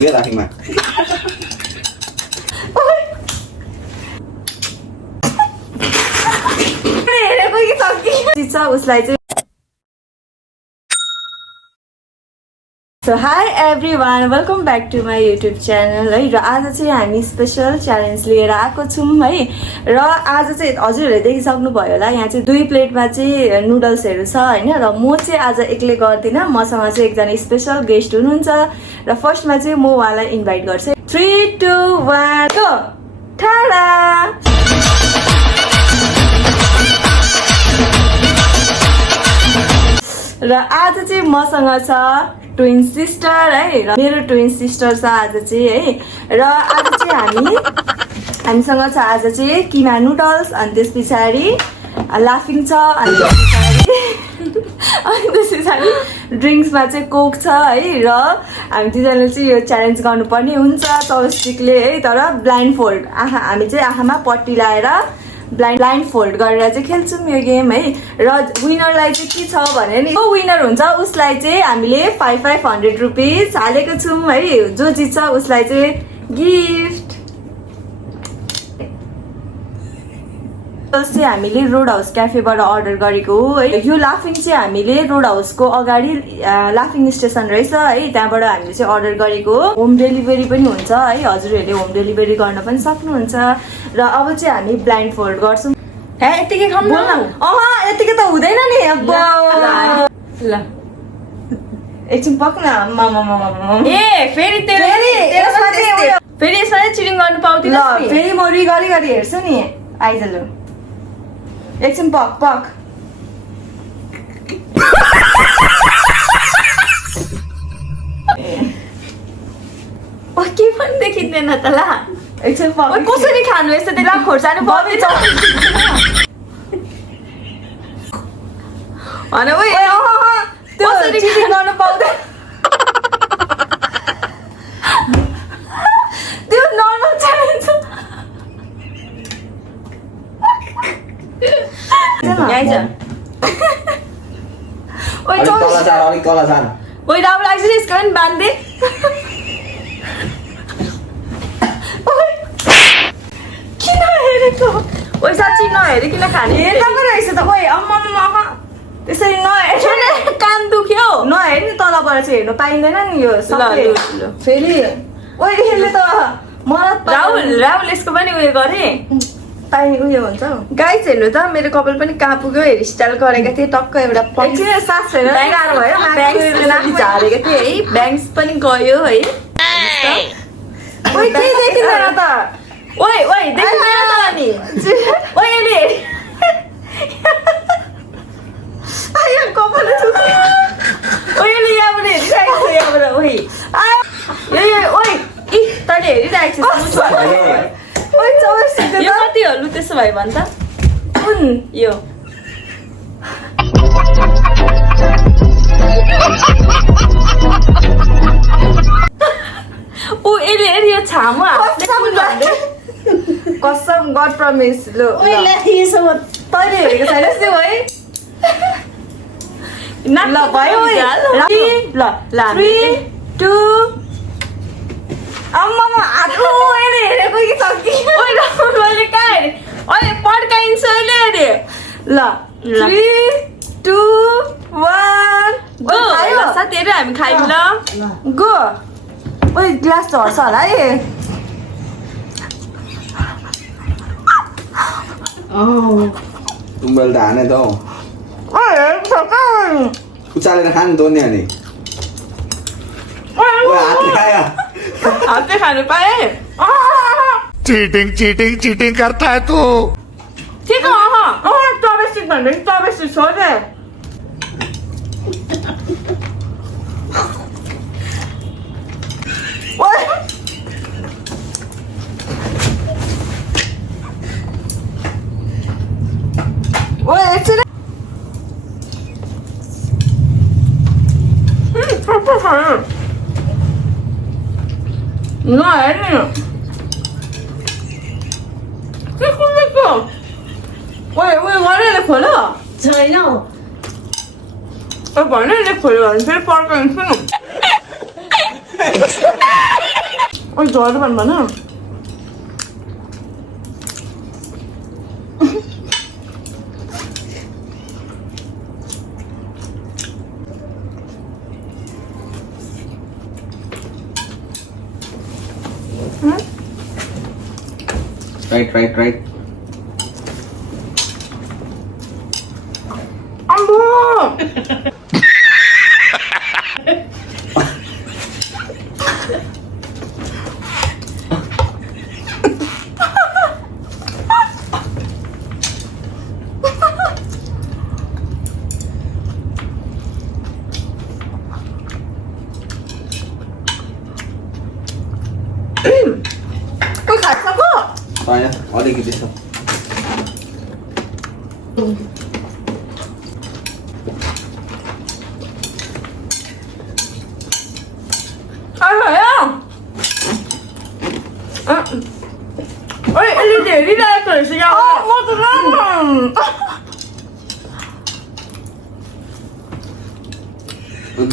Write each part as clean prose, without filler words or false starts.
के राखेमा हेरेको कि सक्छ उसलाई चाहिँ So hi everyone, welcome back to my YouTube channel है र आज चाहिँ हामी स्पेशल च्यालेन्ज लिएर आएको छौँ है र आज चाहिँ हजुरहरूले देखिसक्नु भयो होला यहाँ चाहिँ 2 प्लेटमा चाहिँ नुडल्सहरू छ हैन र म चाहिँ आज एक्लै गर्दिनँ मसँग चाहिँ एकजना स्पेशल गेस्ट हुनुहुन्छ र फर्स्टमा चाहिँ म उहाँलाई इन्भाइट गर्छु 3 2 1 गो टाडा र आज चाहिँ मसँग छ ट्विन सिस्टर है र मेरो ट्विन सिस्टर छ आज चाहिँ है र आज चाहिँ हामीसँग छ आज चाहिँ किमा नुडल्स अनि त्यस पछाडि लाफिङ छ अनि त्यस पछाडि ड्रिङ्क्समा चाहिँ कोक छ है र हामी दुईजनाले चाहिँ यो च्यालेन्ज गर्नुपर्ने हुन्छ चौस्टिकले है तर ब्लाइन्डफोल्ड हामी चाहिँ आँखामा पट्टी लाएर ब्लाइन्डफोल्ड गरेर चाहिँ खेल्छौँ यो गेम है र विनरलाई चाहिँ के छ भने नि जो विनर हुन्छ उसलाई चाहिँ हामीले 500 रुपिस हालेको छौँ है जो जित्छ उसलाई चाहिँ गिफ्ट चाहिँ हामीले रोड हाउस क्याफेबाट अर्डर गरेको हो है यो लाफिङ चाहिँ हामीले रोड हाउसको अगाडि लाफिङ स्टेसन रहेछ है त्यहाँबाट हामीले चाहिँ अर्डर गरेको हो होम डेलिभरी पनि हुन्छ है हजुरहरूले होम डेलिभरी गर्न पनि सक्नुहुन्छ र अब चाहिँ हामी ब्लाइन्ड फोल्ड गर्छौँ यतिकै खाऊँ न यतिकै त हुँदैन नि अब ल एकछिन पक्न ए फेरि यसमा चिटिङ गर्नु पाउँदैन फेरि म गरी हेर्छु नि आइज ल एकछिन पक के पनि देखिँदैन त ला एकछिन पक कसरी खानु यस्तो त्यसलाई खोर्सानी पर्दैछ अनि त्यो चिटिङ गर्नु पाउँदैन त्यो नर्मल च्यालेन्ज ओइ राम्रो लाग्छ नि यसको पनि बाँध्दै किन हेरेको ओइ साँच्ची नहेरिकन खाने हेर्दा पो रहेछ त ओइ अम्मा त्यसरी नहेर कान दुख्यो नहेर नि तलबाट चाहिँ हेर्नु पाइँदैन नि यो फेरि ओइ यसले त मलाई राहुल यसको पनि उयो गरे पाइ उयो हुन्छ गाइस हेर्नु त मेरो कपाल पनि कहाँ पुग्यो हेयर स्टाइल गरेको थिएँ टक्क एउटा सास झारेको थिएँ है ब्याङ्क्स पनि गयो है ओइ के देखिँदैन त ओइ देखिँदैन त अनि ओइ अहिले आयो कपाल ओइ अहिले यहाँबाट हेरिरहेको छ यहाँबाट ओइ ओइ तैँले हेरिरहेको छ यो कति हो लु त्यसो भयो भन्छ कुन यो यसले यो छामो कसम गड प्रमिस लु तैँले हेरेको छैनस् नि है ल भयो ल 3 2 अम्मा आठो अहिले हेरेको कि सक्की ओइ मैले कहाँ हेरेँ ओइ पड्काइन्छ अहिले हेरेँ ल 3 2 1 गो साथीहरू हामी खायौँ ल गो ओइ ग्लास झर्छ होला है तुमबल त हाने त उचालेर खानु त नि अनि हातले खानु पाए चीटिंग करता है तू ठीक है टबेस्टिक भन्दै टबेस्टिक छ रे ओइ एकछिन No, no. ¿Qué es eso? Oye, ¿vale खोलो? छैन भने खोल्यो भने फेरि पड्काइन्छ झोल भन Right. अम्बो कोही खाइसक्यो छैन अलिकति छ यसले हेरिरहेको रहेछ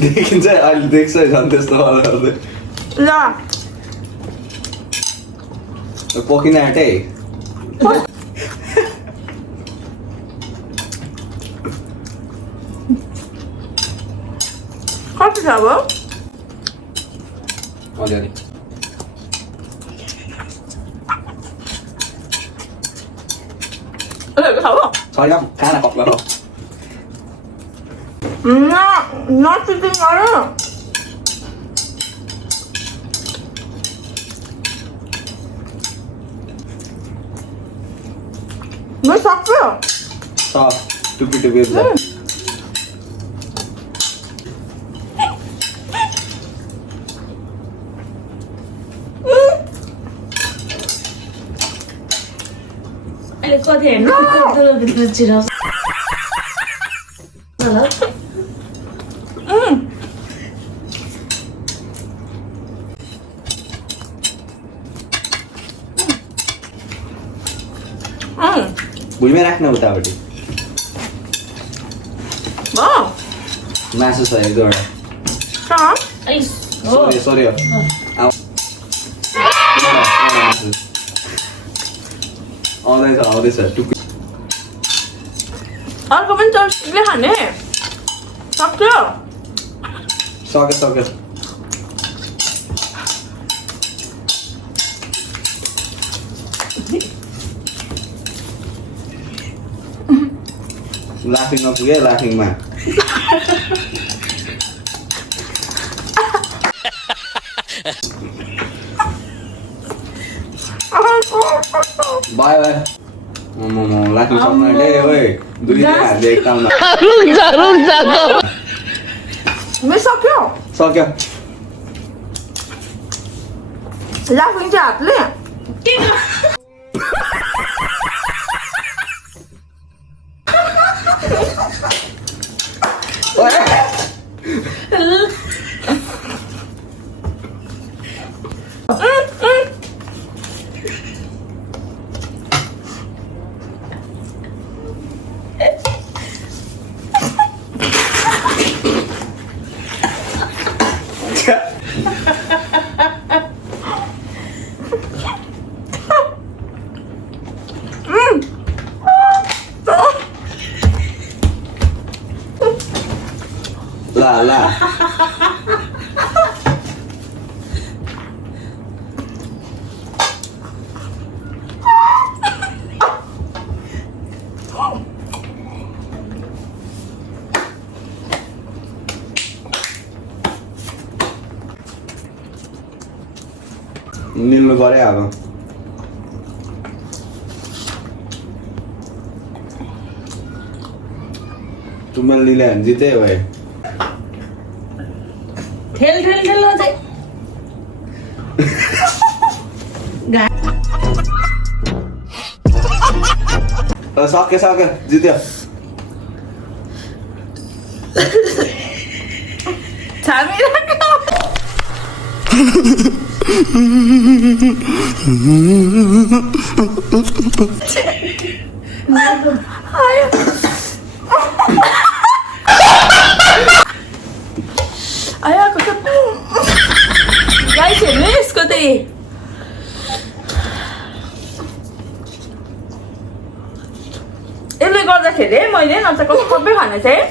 देखिन्छ अहिले देख्छ झन् त्यस्तो गर्दै ल पकिन आँटे कति छ अब अलिअलि छैन खाना पक्का हो नचिटिङ गरौँ म सक्छु छ टुपी छ अहिले कति हेर्नु छिराउँछ भुइँमै राख्न उतापट्टि मासु छ एक दुईवटा सरी आउँदैछ टुपी अर्को पनि चर्चले खाने सक्यो सक्यो लाफिङमा पुगे लाफिङमा बाय लाफिङ सक्नु ओइ दुई हातले एक काममा सक्यो लाफिङ चाहिँ हातले ला निल्नु पर्यो अब तुमल निले भने जिते भाइ ठेल चाहिँ सक्यो जित्यो आया कस्तो गाइस हेर्नु यसको चाहिँ यसले गर्दाखेरि मैले नत्र सबै खाने थिएँ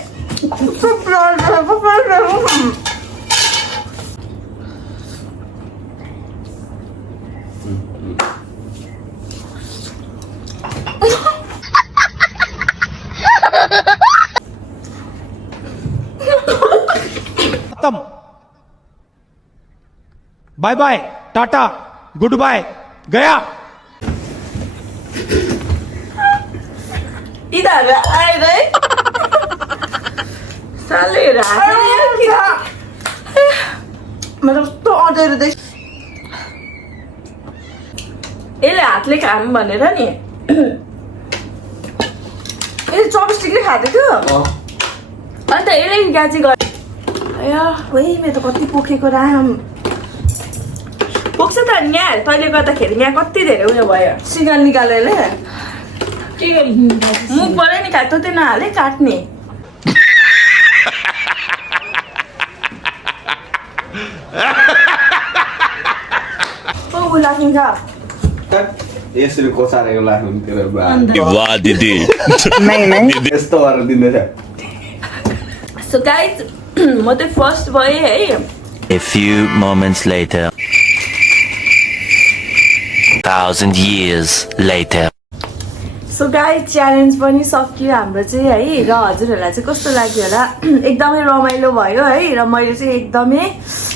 खत्म bye bye tata good bye गया यिनीहरू आएर है साले मेरो कस्तो अँध्यारो देख्छ यसले हातले खानु भनेर नि यसले चपस्टिकले खाँदै थियो अन्त यसले गाजी गरे मेरो त कति पोखेको राम पोख्छ त नि यहाँ तैँले गर्दाखेरि यहाँ कति धेरै उयो भयो सिँगार निकाल्यो यसले मुखबाटै निकाल्यो तँ त्यो नहाले काट्ने लाफिङ खा यसरी कोसारेको लाग्नु तेरो वाह दिदी यस्तो गरेर दिँदैछ सो गाइज म चाहिँ फर्स्ट भएँ है A few moments later. 1,000 years later. So guys challenge पनि सकियो हाम्रो चाहिँ है र हजुरहरूलाई चाहिँ कस्तो लाग्यो होला एकदमै रमाइलो भयो है र मैले चाहिँ एकदमै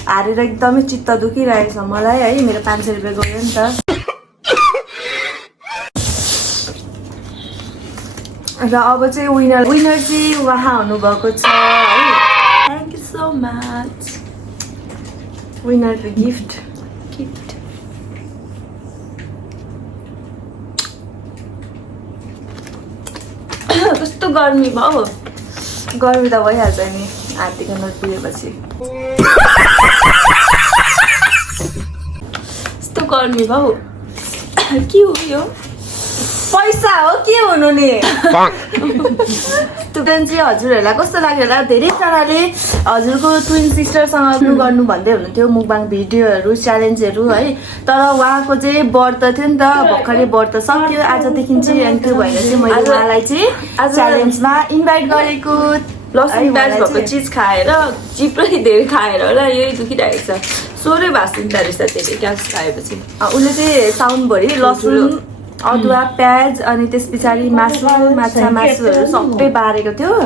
हारेर एकदमै चित्त दुखिरहेछ मलाई है मेरो 500 रुपियाँ गयो नि त र अब चाहिँ विनर चाहिँ उहाँ हुनुभएको छ है थ्याङ्क यू सो मच विनरको गिफ्ट कस्तो गर्मी भयो गर्मी त भइहाल्छ नि हात्तीको नोट पुगेपछि यस्तो गर्मी भयो के हो यो पैसा हो के हुनु नि चाहिँ हजुरहरूलाई कस्तो लाग्यो होला धेरैजनाले हजुरको ट्विन सिस्टरसँग गर्नु भन्दै हुनुहुन्थ्यो मुकबाङ भिडियोहरू च्यालेन्जहरू है तर उहाँको चाहिँ व्रत थियो नि त भर्खरै व्रत सक्यो आजदेखि चाहिँ अनि त्यो भएर चाहिँ मैले उहाँलाई चाहिँ च्यालेन्जमा इन्भाइट गरेको लसुन प्याज भएको चिज खाएर चिप्रै धेरै खाएर होला यही दुखिरहेको छ सोह्रै भाँसिँदो रहेछ धेरै ग्यास खाएपछि उसले चाहिँ साउन्डभरि लसुन अदुवा प्याज अनि त्यस पछाडि मासु माछा मासुहरू सबै बारेको थियो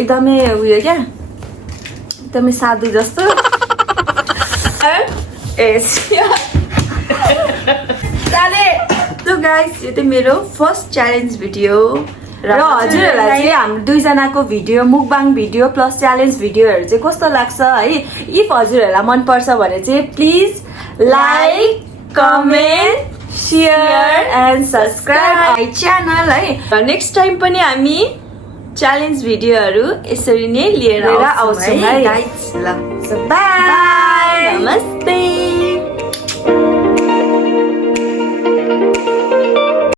एकदमै उयो क्या एकदमै साधु जस्तो गाइस यो चाहिँ मेरो फर्स्ट च्यालेन्ज भिडियो र हजुरहरूलाई चाहिँ हाम्रो दुईजनाको भिडियो मुकबाङ भिडियो प्लस च्यालेन्ज भिडियोहरू चाहिँ कस्तो लाग्छ है इफ हजुरहरूलाई मनपर्छ भने चाहिँ please like comment share and subscribe my channel है नेक्स्ट टाइम पनि हामी च्यालेन्ज भिडियोहरू यसरी नै लिएर आउँछौँ है ल बाई नमस्ते